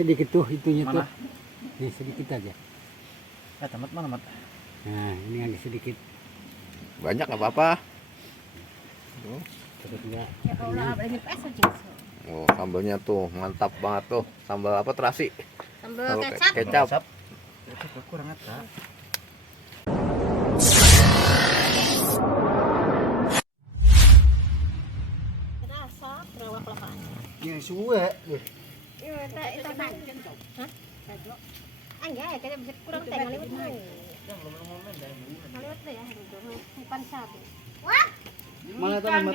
sedikit tuh itunya Mana? tuh. Ini sedikit aja. Tamat mana, Mat? Nah, ini agak sedikit. Banyak nggak apa-apa. Sedikit enggak. Ya Allah, abang ini peso jengso. Oh, sambalnya tuh mantap banget tuh. Sambal apa terasi? Sambal Sambal kecap. kecap. Kecap kurang eta. Rasa terawak lapan. Ini suwe. Iya, itu kan. Hah? Enggak ya, kayak bisa kurang tengah lewat nih. Lewat deh ya, bukan sapi. Wah, Mana tuh, Mat?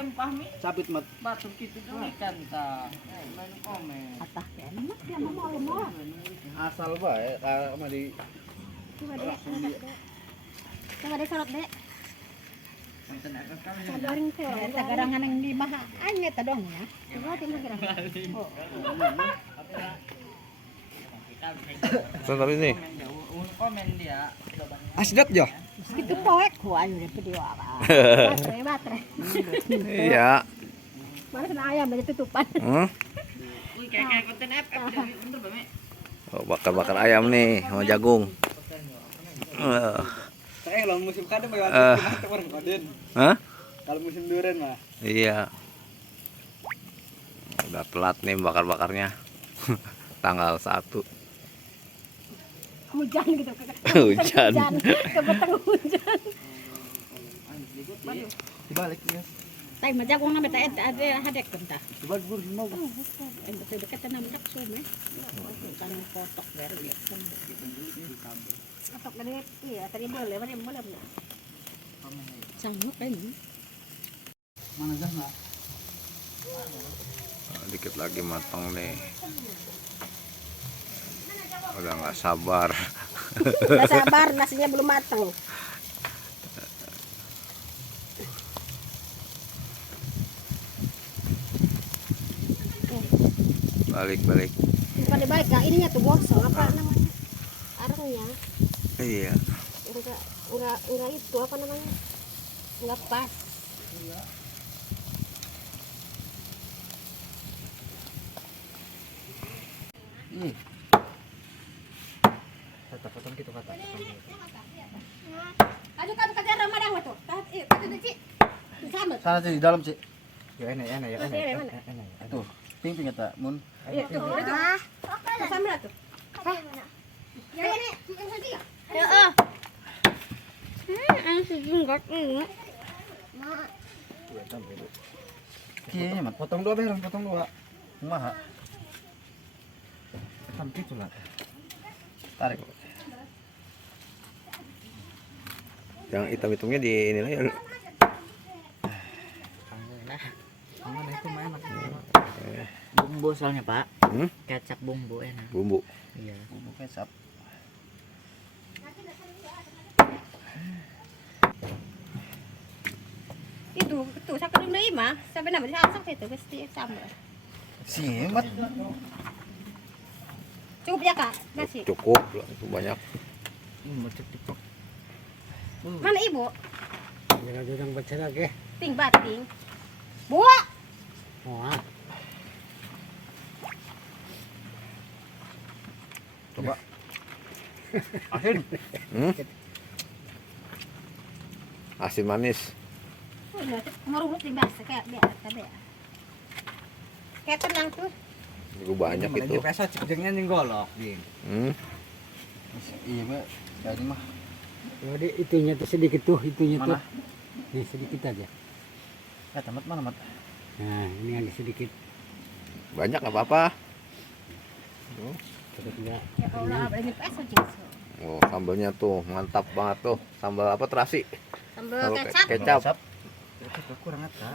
Sabit, Mat. Batu gitu dong ikan ta. Main komen. atah ya, enak dia mau lemah. Asal bae sama di Coba deh, coba deh sorot deh. Mantan akan kami. Sadaring teh, tagarangan yang di maha anya ta dong ya. Coba timah kira. Oh, Tapi ini Komen dia. Asdap jo. gitu poek ku ayo deh video apa. Baterai. iya. Mana kena ayam dari tutupan. Wih kayak konten FF jadi untuk Bame. Oh, bakar-bakar ayam nih sama jagung. Saya kalau musim kadang bae orang koden. Hah? Kalau musim durian mah. Iya. Udah telat nih bakar-bakarnya. Tanggal 1. Hujan gitu. Hujan. Kebeteng hujan. Dibalik ya. Tay majak wong na beta ada hadek tentah. Coba gur mau. Betul dekat tanam dak sume. Kan kotok dari ya. Kotok dari iya tadi boleh mana boleh enggak? Sanggup kan? Mana dah enggak? Dikit lagi matang nih. Udah nggak sabar. Enggak sabar nasinya belum matang. Balik. Bukan dibalik kak, ininya tuh gosong apa namanya? Arangnya. Iya. Enggak itu apa namanya? Enggak pas. Potong gitu kata. Aduh kan kejar Ramadan tuh. Kata itu Ci. Sama. Sana di dalam, Ci. Ya enak ya. Masih mana? Tuh, ting eta mun. Iya tuh. Itu. Sama tuh. Ya ini, yang tadi ya? Heeh. Anu sejunggak ini. Kayaknya mat potong dua berang, potong dua. Kumaha? Tam gitu lah. Tarik. Yang hitam-hitamnya di ini lah ya. Mana itu main bumbu soalnya Pak. Kecap bumbu enak. Bumbu. Iya. Bumbu kecap. Itu saya kedua mah. Sampai nama diasak itu pasti sama. Simat. Cukup ya Kak? Nasi. Cukup lah, itu banyak. Mau cek TikTok. Mana Ibu? Jangan baca lagi. Ting bating. Buah. Wah, Coba. Asin. Asin manis. Merungut di bahasa kayak biasa. Kayak tenang tuh. Itu banyak itu. Pesa cikjengnya ning golok, Din. Iya, Mbak. Tadi mah. jadi itunya tuh sedikit tuh itunya Mana? tuh. Ini sedikit aja. Tamat mana, Mat? Nah, ini agak sedikit. Banyak nggak apa-apa. Sedikit enggak. Ya Allah, abang ini peso jengso. Oh, sambalnya tuh mantap banget tuh. Sambal apa terasi? Sambal Sambal kecap. kecap. Kecap kurang eta.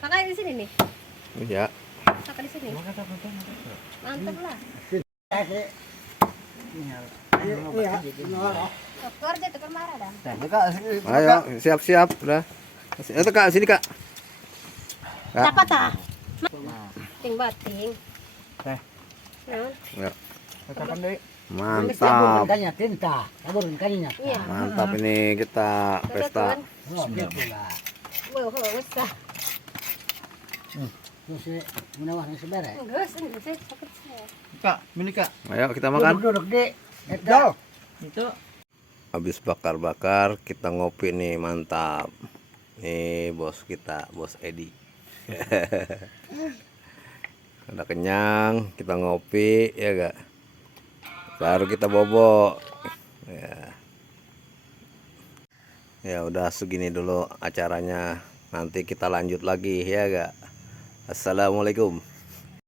Kakak di sini nih. Iya. Kakak di sini. Mau kata potong. Mantap lah. Iya. Dokter aja tukar marah dah. Ayo, siap-siap udah. Itu Kak, sini Kak. Kak. Siapa tah? Ting bating. Teh. Nah, Kapan deh? Mantap. Kanya tinta, taburin kanya. iya. Mantap ini kita pesta. Oh, gitu lah. Wah, usah. Terus menawar sebenarnya. Enggak, saya sakit saya. Kak, ini Kak. Ayo kita makan. Duduk dek. Jauh. Itu Habis bakar-bakar kita ngopi nih, mantap. Nih bos kita, bos Edi. Udah kenyang, kita ngopi ya gak? Baru kita bobok. Ya udah segini dulu acaranya. Nanti kita lanjut lagi ya gak? Assalamualaikum.